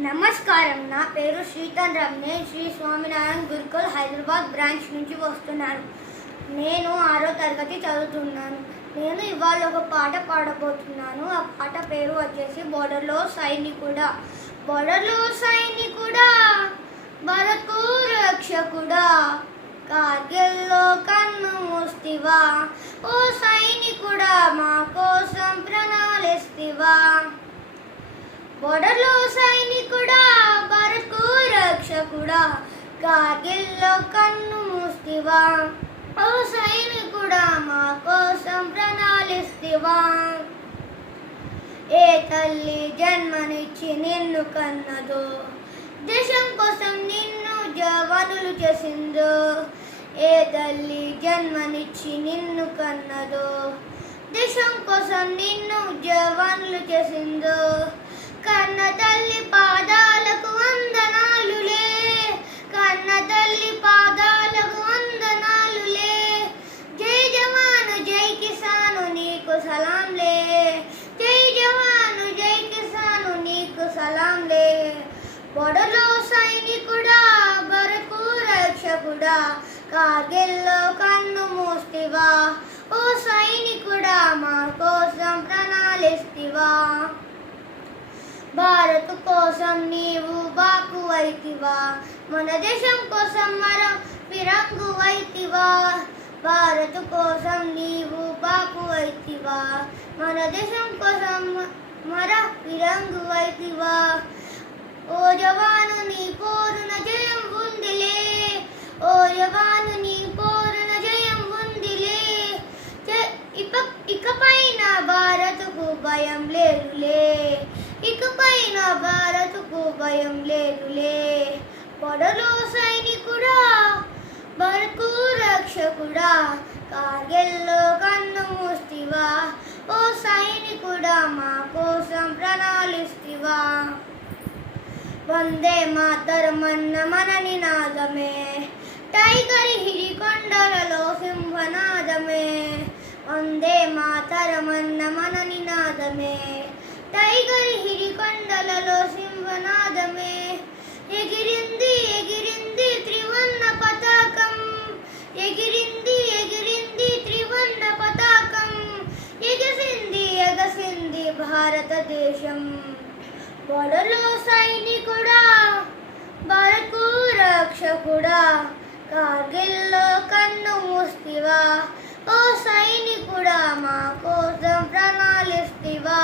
నమస్కారం. నా పేరు శ్రీధర్ రమేష్. శ్రీ స్వామినారాయణ గురుకుల్ హైదరాబాద్ బ్రాంచ్ నుంచి వస్తున్నాను. నేను 6వ తరగతి చదువుతున్నాను. నేను ఇవాళ ఒక పాట పాడబోతున్నాను. ఆ పాట పేరు వచ్చేసి బోర్డర్లో సైనికుడా. బోర్డర్లో సైనికుడా, భారత్కు రక్షకుడా, కార్గిల్లో కన్ను మూస్తివా, ఓ సైనికుడా మా కోసం ప్రణాళిస్తివా. బోర్డర్లో సైనికుడా, భారత్కు రక్షకుడా, కార్గిల్లో కన్ను మూస్తివా, ఓ సైనికుడా మా కోసం ప్రణాళిస్తివా. ఏ తల్లి జన్మనిచ్చి నిన్ను కన్నదో, దేశం కోసం నిన్ను జవానులు చేసిందో. ఏ తల్లి జన్మనిచ్చి నిన్ను కన్నదో, దేశం కోసం నిన్ను జవానులు చేసిందో. కన్న తల్లి పాదాలకు వందనాలులే, కన్న తల్లి పాదాలకు వందనాలులే. జై జవాను జై కిసాను నీకు సలాంలే, జై జవాను జై కిసాను నీకు సలాంలే. బోర్డర్లో సైనికుడా, భారత్కు రక్షకుడా, కార్గిల్లో కన్ను మూస్తివా, ఓ సైనికుడా మా కోసం ప్రణాళిస్తివా. భారత్ కోసం నీవు బాకువైతివా, మన దేశం కోసం మరో ఫిరంగువైతివా. భారత్ కోసం నీవు బాకువైతివా, మన దేశం కోసం మరో ఫిరంగువైతివా. ఓ జవాను నీ పోరున జయం ఉందిలే, ఓ జవాను నీ పోరున జయం ఉందిలే. ఇకపైన భారత్కు భయం లేదులే, ఇకపైన భారత్కు భయం లేదులే. బోర్డర్లో సైనికుడా, భారత్కు రక్షకుడా, కార్గిల్లో కన్ను మూస్తివా, ఓ సైనికుడా మా కోసం ప్రణాళిస్తివా. వందే మాతరమన్న మన నినాదమే, టైగర్ హిరికొండలలో సింహనాదమే. వందే మాతరమన్న మన నినాదమే, టైగర్ హిరికొండలలో సింహనాదమే. ఎగిరింది ఎగిరింది త్రివర్ణ పతాకం, ఎగిరింది ఎగిరింది త్రివర్ణ పతాకం. ఎగసింది ఎగసింది భారతదేశం. బోర్డర్లో సైనికుడా, భారత్కు రక్షకుడా, కార్గిల్లో కన్ను మూస్తివా, ఓ సైనికుడా మా కోసం ప్రణాళిస్తివా.